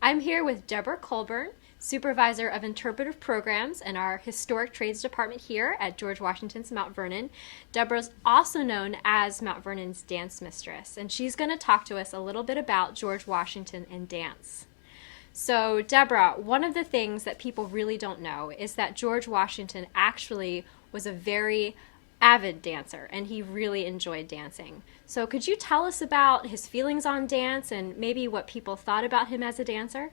I'm here with Deborah Colburn, Supervisor of Interpretive Programs in our Historic Trades Department here at George Washington's Mount Vernon. Deborah's also known as Mount Vernon's dance mistress, and she's going to talk to us a little bit about George Washington and dance. So, Deborah, one of the things that people really don't know is that George Washington actually was a very avid dancer and he really enjoyed dancing. So, could you tell us about his feelings on dance and maybe what people thought about him as a dancer?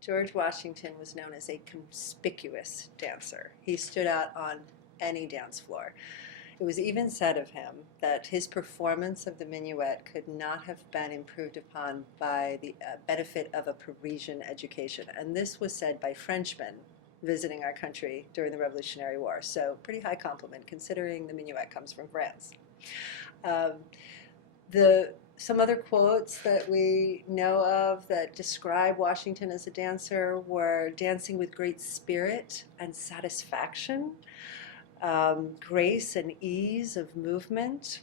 George Washington was known as a conspicuous dancer. He stood out on any dance floor. It was even said of him that his performance of the minuet could not have been improved upon by the benefit of a Parisian education. And this was said by Frenchmen visiting our country during the Revolutionary War. So pretty high compliment considering the minuet comes from France. Um, some other quotes that we know of that describe Washington as a dancer were dancing with great spirit and satisfaction, grace and ease of movement,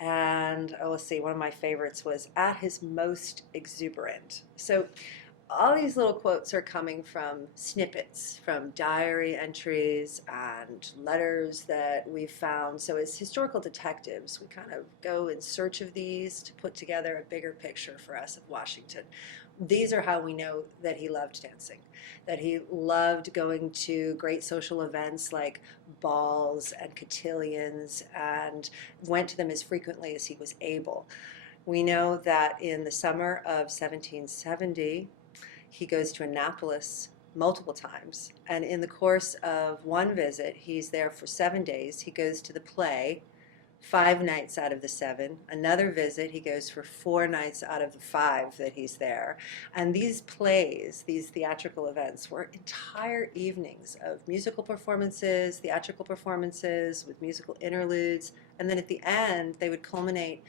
and let's see, one of my favorites was at his most exuberant. So all these little quotes are coming from snippets from diary entries and letters that we've found. So as historical detectives, we kind of go in search of these to put together a bigger picture for us of Washington. These are how we know that he loved dancing, that he loved going to great social events like balls and cotillions and went to them as frequently as he was able. We know that in the summer of 1770, he goes to Annapolis multiple times. And in the course of one visit, he's there for 7 days. He goes to the play 5 nights out of the 7. Another visit, he goes for 4 nights out of the 5 that he's there. And these plays, these theatrical events, were entire evenings of musical performances, theatrical performances with musical interludes. And then at the end, they would culminate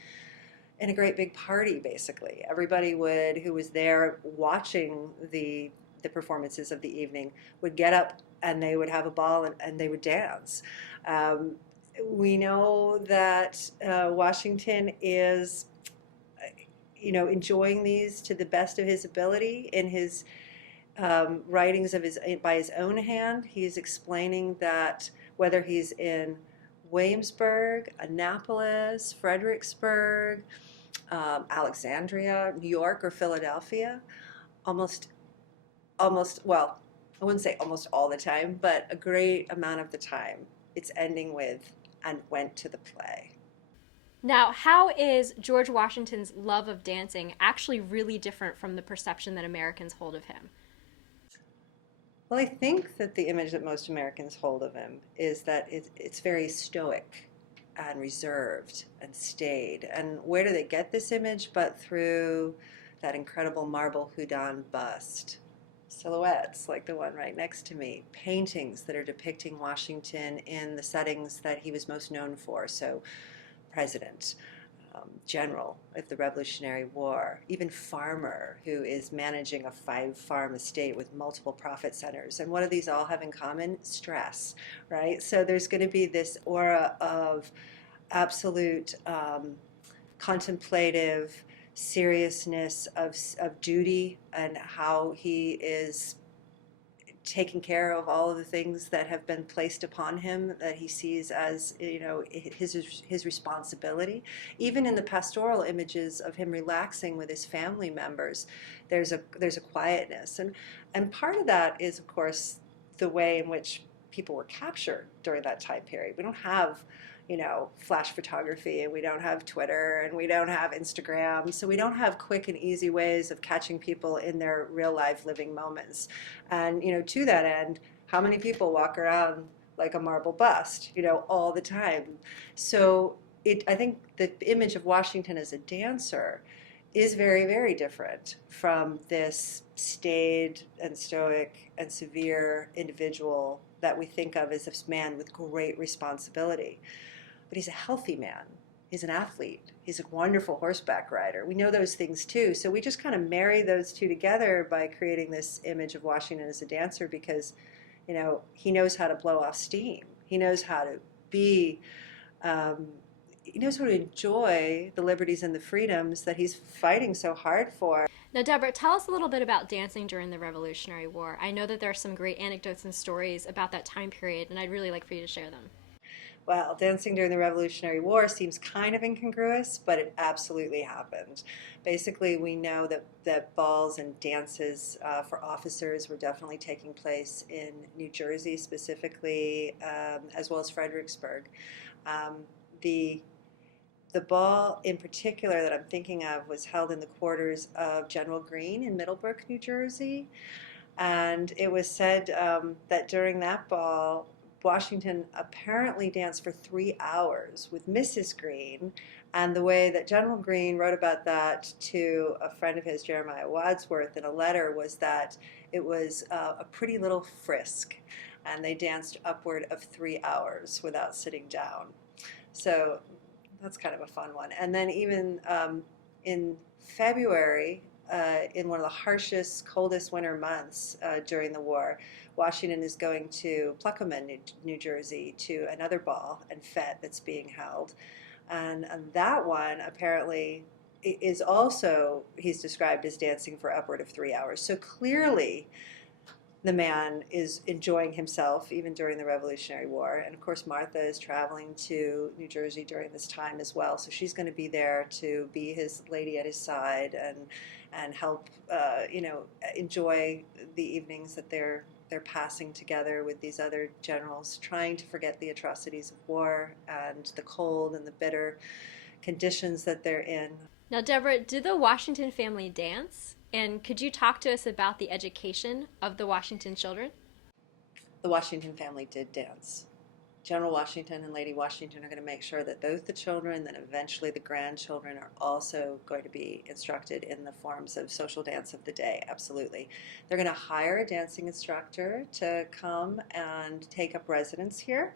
in a great big party, basically. Everybody who was there watching the performances of the evening would get up and they would have a ball and they would dance. We know that Washington is, enjoying these to the best of his ability in his writings by his own hand. He's explaining that whether he's in Williamsburg, Annapolis, Fredericksburg, Alexandria, New York, or Philadelphia, almost, well, I wouldn't say almost all the time, but a great amount of the time, it's ending with, and went to the play. Now, how is George Washington's love of dancing actually really different from the perception that Americans hold of him? Well, I think that the image that most Americans hold of him is that it's very stoic and reserved and staid. And where do they get this image but through that incredible marble Houdon bust? Silhouettes like the one right next to me, paintings that are depicting Washington in the settings that he was most known for, so president, general of the Revolutionary War, even farmer who is managing a 5-farm estate with multiple profit centers. And what do these all have in common? Stress, right? So there's going to be this aura of absolute contemplative seriousness of duty and how he is taking care of all of the things that have been placed upon him that he sees as his responsibility. Even in the pastoral images of him relaxing with his family members, there's a quietness, and part of that is, of course, the way in which people were captured during that time period. We don't have flash photography, and we don't have Twitter, and we don't have Instagram, so we don't have quick and easy ways of catching people in their real life living moments. And to that end, how many people walk around like a marble bust, all the time? So I think the image of Washington as a dancer is very, very different from this staid and stoic and severe individual that we think of as this man with great responsibility. But he's a healthy man. He's an athlete. He's a wonderful horseback rider. We know those things too. So we just kind of marry those two together by creating this image of Washington as a dancer because, he knows how to blow off steam. He knows how to be, he knows how to enjoy the liberties and the freedoms that he's fighting so hard for. Now, Deborah, tell us a little bit about dancing during the Revolutionary War. I know that there are some great anecdotes and stories about that time period, and I'd really like for you to share them. Well, dancing during the Revolutionary War seems kind of incongruous, but it absolutely happened. Basically, we know that balls and dances for officers were definitely taking place in New Jersey specifically, as well as Fredericksburg. Um, the the ball in particular that I'm thinking of was held in the quarters of General Greene in Middlebrook, New Jersey. And it was said that during that ball, Washington apparently danced for 3 hours with Mrs. Greene. And the way that General Greene wrote about that to a friend of his, Jeremiah Wadsworth, in a letter was that it was a pretty little frisk. And they danced upward of 3 hours without sitting down. So that's kind of a fun one. And then even in February, in one of the harshest, coldest winter months during the war, Washington is going to Plaquemine, New Jersey, to another ball and fete that's being held. And that one apparently is also, he's described as dancing for upward of 3 hours. So clearly, the man is enjoying himself even during the Revolutionary War. And of course, Martha is traveling to New Jersey during this time as well. So she's going to be there to be his lady at his side and help, enjoy the evenings that they're passing together with these other generals, trying to forget the atrocities of war and the cold and the bitter conditions that they're in. Now, Deborah, did the Washington family dance? And could you talk to us about the education of the Washington children? The Washington family did dance. General Washington and Lady Washington are going to make sure that both the children and then eventually the grandchildren are also going to be instructed in the forms of social dance of the day. Absolutely. They're going to hire a dancing instructor to come and take up residence here.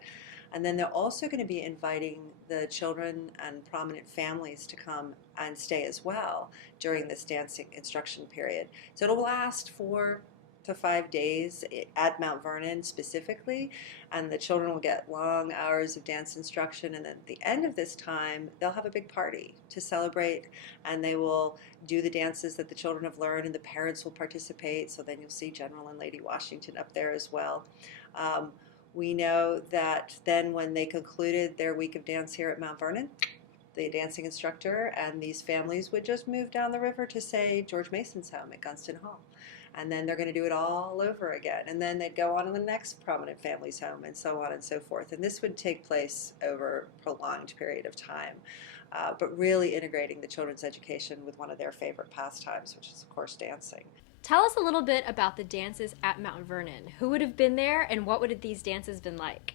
And then they're also going to be inviting the children and prominent families to come and stay as well during this dancing instruction period. So it'll last 4 to 5 days at Mount Vernon specifically, and the children will get long hours of dance instruction, and then at the end of this time they'll have a big party to celebrate, and they will do the dances that the children have learned, and the parents will participate. So then you'll see General and Lady Washington up there as well. We know that then when they concluded their week of dance here at Mount Vernon, the dancing instructor and these families would just move down the river to, say, George Mason's home at Gunston Hall. And then they're going to do it all over again. And then they'd go on to the next prominent family's home and so on and so forth. And this would take place over a prolonged period of time, but really integrating the children's education with one of their favorite pastimes, which is, of course, dancing. Tell us a little bit about the dances at Mount Vernon. Who would have been there, and what would these dances been like?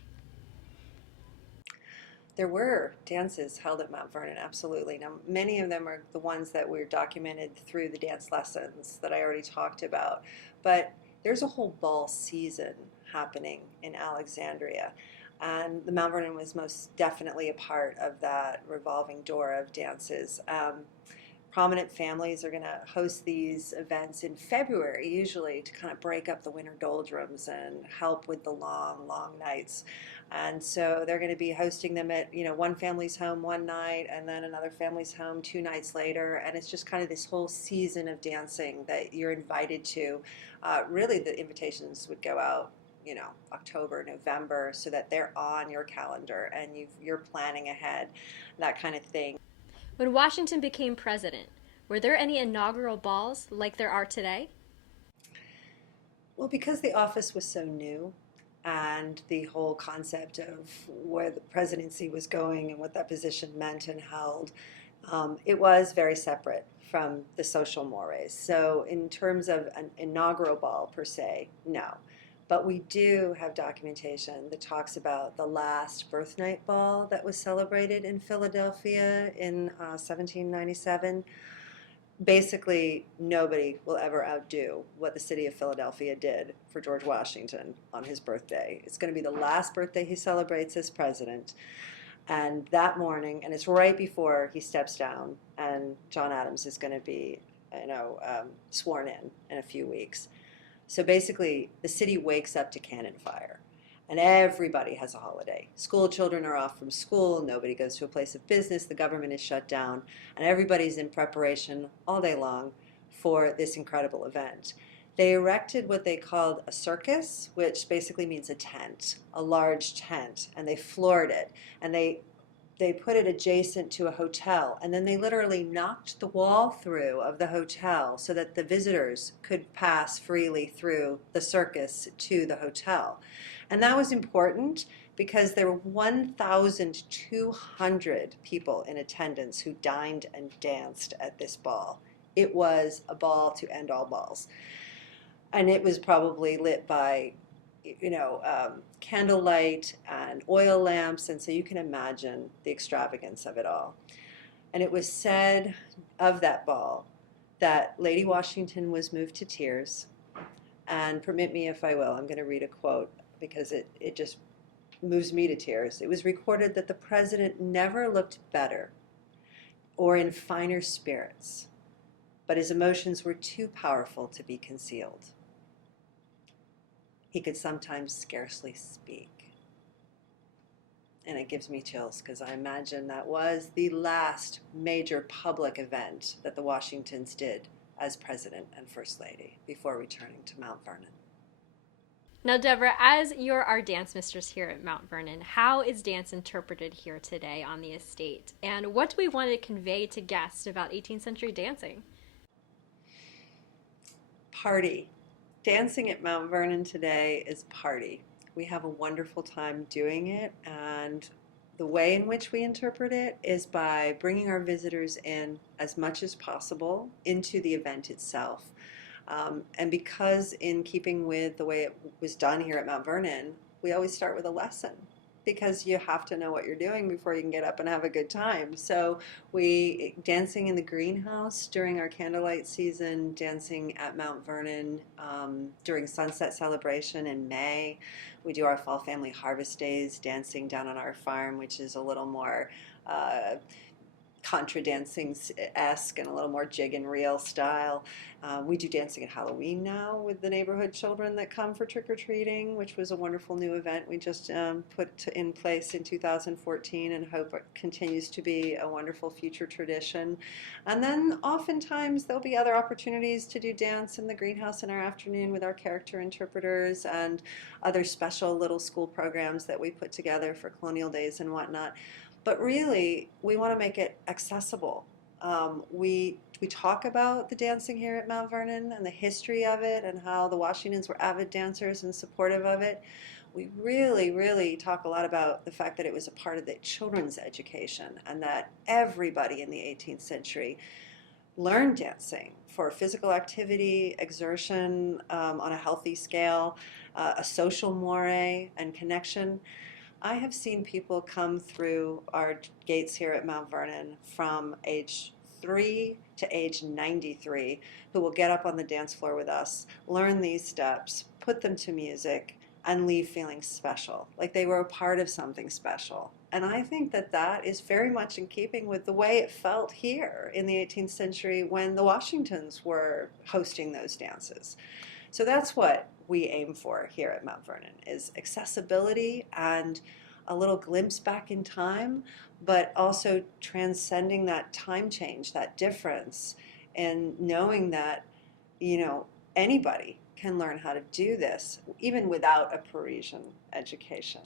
There were dances held at Mount Vernon, absolutely. Now, many of them are the ones that were documented through the dance lessons that I already talked about. But there's a whole ball season happening in Alexandria. And the Mount Vernon was most definitely a part of that revolving door of dances. Prominent families are going to host these events in February, usually, to kind of break up the winter doldrums and help with the long, long nights. And so they're going to be hosting them at, one family's home one night and then another family's home 2 nights later. And it's just kind of this whole season of dancing that you're invited to. Really, the invitations would go out, October, November, so that they're on your calendar and you're planning ahead, that kind of thing. When Washington became president, were there any inaugural balls like there are today? Well, because the office was so new and the whole concept of where the presidency was going and what that position meant and held, it was very separate from the social mores. So in terms of an inaugural ball per se, no. But we do have documentation that talks about the last birthnight ball that was celebrated in Philadelphia in 1797. Basically, nobody will ever outdo what the city of Philadelphia did for George Washington on his birthday. It's going to be the last birthday he celebrates as president. And that morning, and it's right before he steps down, and John Adams is going to be, sworn in a few weeks. So basically, the city wakes up to cannon fire. and everybody has a holiday. School children are off from school, nobody goes to a place of business, the government is shut down, and everybody's in preparation all day long for this incredible event. They erected what they called a circus, which basically means a tent, a large tent, and they floored it, and they put it adjacent to a hotel, and then they literally knocked the wall through of the hotel so that the visitors could pass freely through the circus to the hotel. And that was important because there were 1,200 people in attendance who dined and danced at this ball. It was a ball to end all balls. And it was probably lit by candlelight and oil lamps, and so you can imagine the extravagance of it all. And it was said of that ball that Lady Washington was moved to tears. And permit me if I will, I'm going to read a quote because it just moves me to tears. It was recorded that the president never looked better or in finer spirits, but his emotions were too powerful to be concealed. He could sometimes scarcely speak. And it gives me chills because I imagine that was the last major public event that the Washingtons did as president and first lady before returning to Mount Vernon. Now, Deborah, as you're our dance mistress here at Mount Vernon, how is dance interpreted here today on the estate? And what do we want to convey to guests about 18th century dancing? Party. Dancing at Mount Vernon today is party. We have a wonderful time doing it, and the way in which we interpret it is by bringing our visitors in as much as possible into the event itself. And because in keeping with the way it was done here at Mount Vernon, we always start with a lesson because you have to know what you're doing before you can get up and have a good time. So we dancing in the greenhouse during our candlelight season, dancing at Mount Vernon during sunset celebration in May. We do our fall family harvest days, dancing down on our farm, which is a little more contra dancing-esque and a little more jig and reel style. We do dancing at Halloween now with the neighborhood children that come for trick-or-treating, which was a wonderful new event we just put in place in 2014 and hope it continues to be a wonderful future tradition. And then oftentimes there'll be other opportunities to do dance in the greenhouse in our afternoon with our character interpreters and other special little school programs that we put together for colonial days and whatnot. But really, we want to make it accessible. We talk about the dancing here at Mount Vernon and the history of it and how the Washingtons were avid dancers and supportive of it. We really, really talk a lot about the fact that it was a part of the children's education and that everybody in the 18th century learned dancing for physical activity, exertion on a healthy scale, a social moire and connection. I have seen people come through our gates here at Mount Vernon from age 3 to age 93 who will get up on the dance floor with us, learn these steps, put them to music, and leave feeling special, like they were a part of something special. And I think that that is very much in keeping with the way it felt here in the 18th century when the Washingtons were hosting those dances. So that's what we aim for here at Mount Vernon is accessibility and a little glimpse back in time, but also transcending that time change, that difference, and knowing that, anybody can learn how to do this, even without a Parisian education.